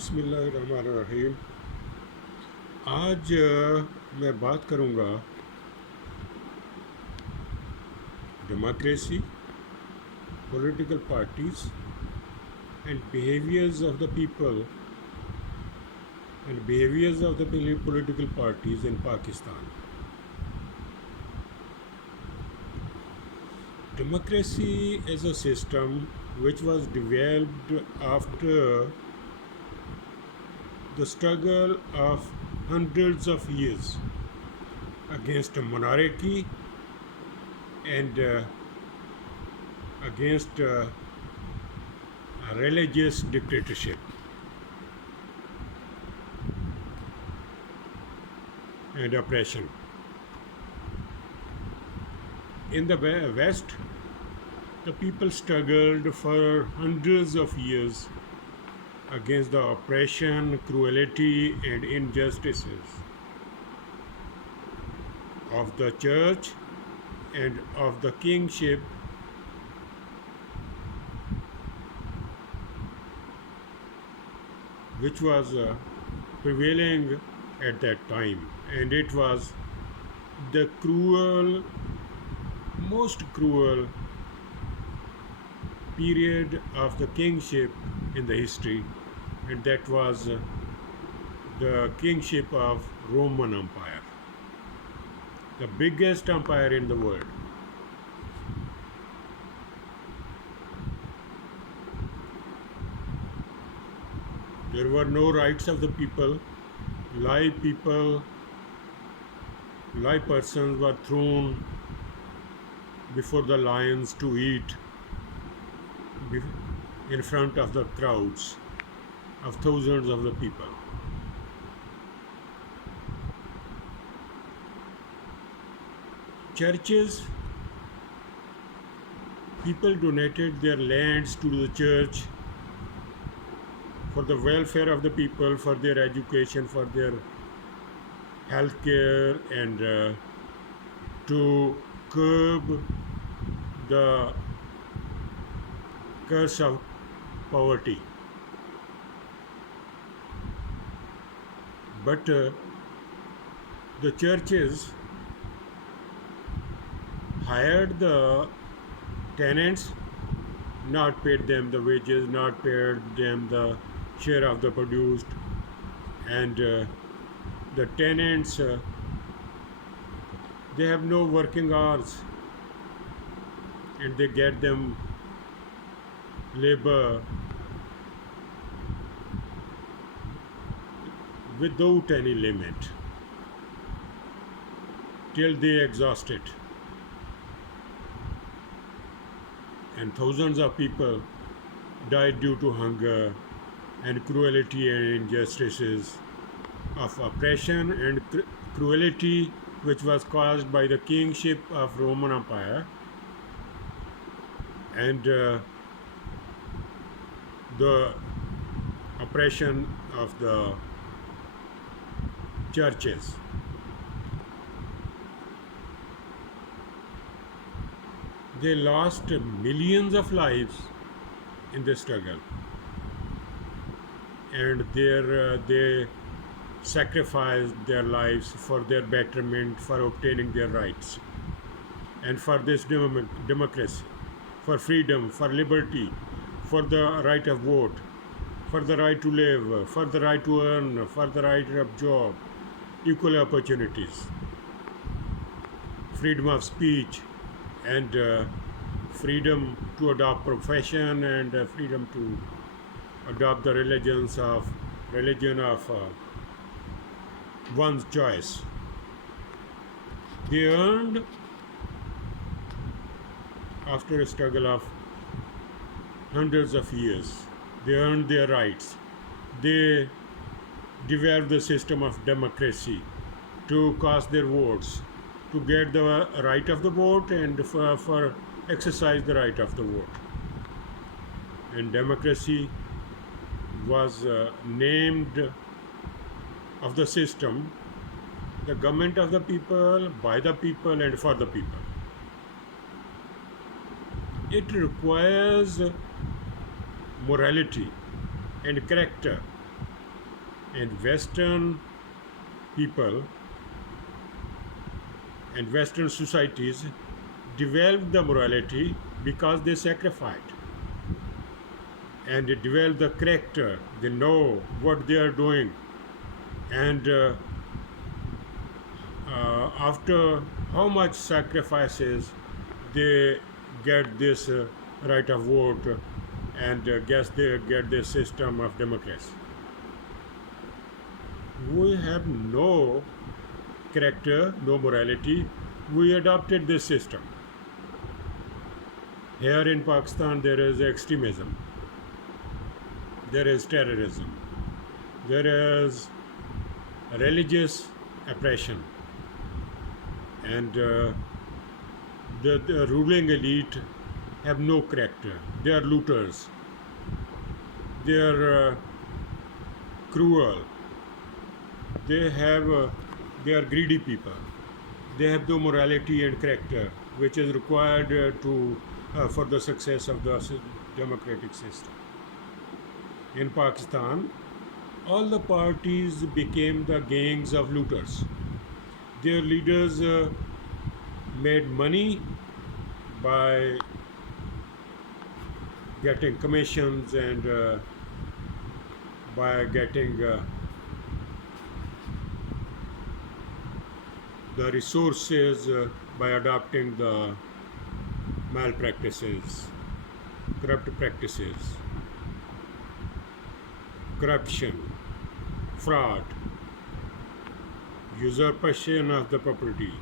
बिस्मिल्लाहिर्रहमानिर्रहीम। आज मैं बात करूँगा democracy, political parties and behaviors of the people and behaviors of the political parties in Pakistan. Democracy is a system which was developed after the struggle of hundreds of years against a monarchy and against a religious dictatorship. And oppression. In the West, the people struggled for hundreds of years against the oppression, cruelty, and injustices of the church and of the kingship, which was prevailing at that time. And it was the most cruel period of the kingship in the history, and that was the kingship of Roman Empire, the biggest empire in the world. There were no rights of the people. Live persons were thrown before the lions to eat in front of the crowds of thousands of the people. Churches, people donated their lands to the church for the welfare of the people, for their education, for their health care, and to curb the curse of poverty. But the churches hired the tenants, not paid them the wages, not paid them the share of the produced, and the tenants, they have no working hours, and they get them labor without any limit till they exhaust it. And thousands of people died due to hunger and cruelty and injustices of oppression and cruelty, which was caused by the kingship of Roman Empire and the oppression of the churches. They lost millions of lives in the struggle, and they sacrificed their lives for their betterment, for obtaining their rights, and for this democracy, for freedom, for liberty, for the right of vote, for the right to live, for the right to earn, for the right of job, equal opportunities, freedom of speech, and freedom to adopt profession, and freedom to adopt the religion of one's choice. They earned, after a struggle of hundreds of years, they earned their rights. They developed the system of democracy to cast their votes, to get the right of the vote, and for exercise the right of the vote. And democracy was named of the system, the government of the people, by the people, and for the people. It requires morality and character And Western people and Western societies develop the morality because they sacrificed, and they develop the character. They know what they are doing, and after how much sacrifices they get this right of vote, and guess they get this system of democracy. We have no character, no morality. We adopted this system. Here in Pakistan, there is extremism, there is terrorism, there is religious oppression, and the ruling elite have no character. They are looters, they are cruel, they are greedy people. They have no morality and character, which is required for the success of the democratic system. In Pakistan, all the parties became the gangs of looters. Their leaders made money by getting commissions, and by getting the resources, by adopting the malpractices, corrupt practices, corruption, fraud, usurpation of the property,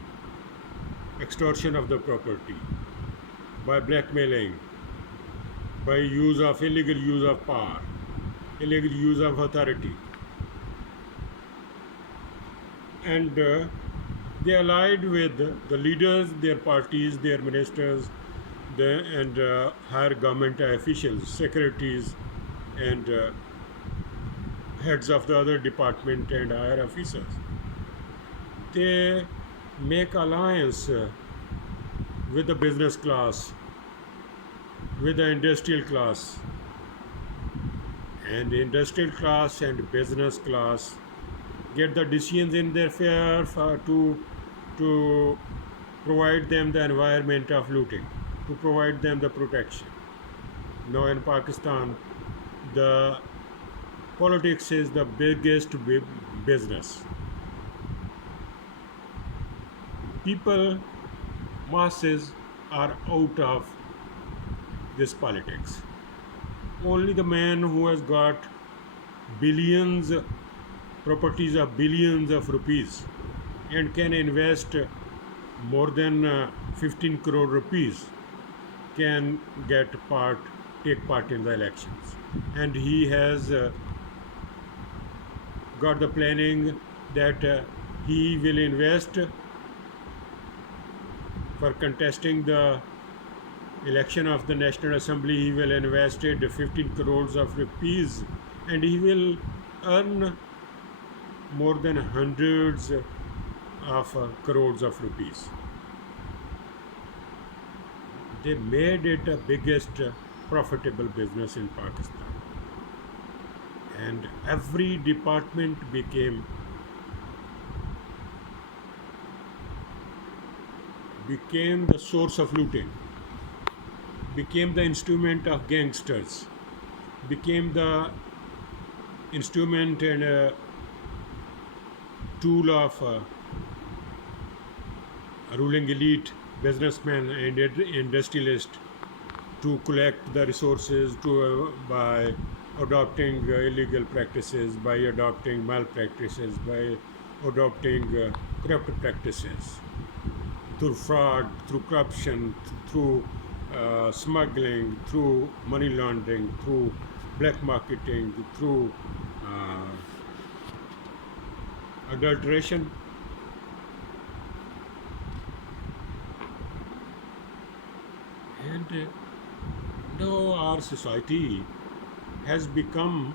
extortion of the property, by blackmailing, by illegal use of power, illegal use of authority. And they allied with the leaders, their parties, their ministers, and higher government officials, secretaries, and heads of the other department and higher officers. They make alliance with the business class, with the industrial class, and the industrial class and business class get the decisions in their favor to provide them the environment of looting, to provide them the protection. Now in Pakistan, the politics is the biggest business. People, masses, are out of this politics. Only the man who has got billions, properties of billions of rupees, and can invest more than 15 crore rupees can take part in the elections. And he has got the planning that he will invest for contesting the election of the National Assembly. He will invest 15 crores of rupees, and he will earn more than hundreds of crores of rupees. They made it the biggest profitable business in Pakistan, and every department became the source of looting, became the instrument of gangsters, became the instrument and a tool of ruling elite, businessmen and industrialists to collect the resources by adopting illegal practices, by adopting malpractices, by adopting corrupt practices, through fraud, through corruption, through smuggling, through money laundering, through black marketing, through adulteration. And now our society has become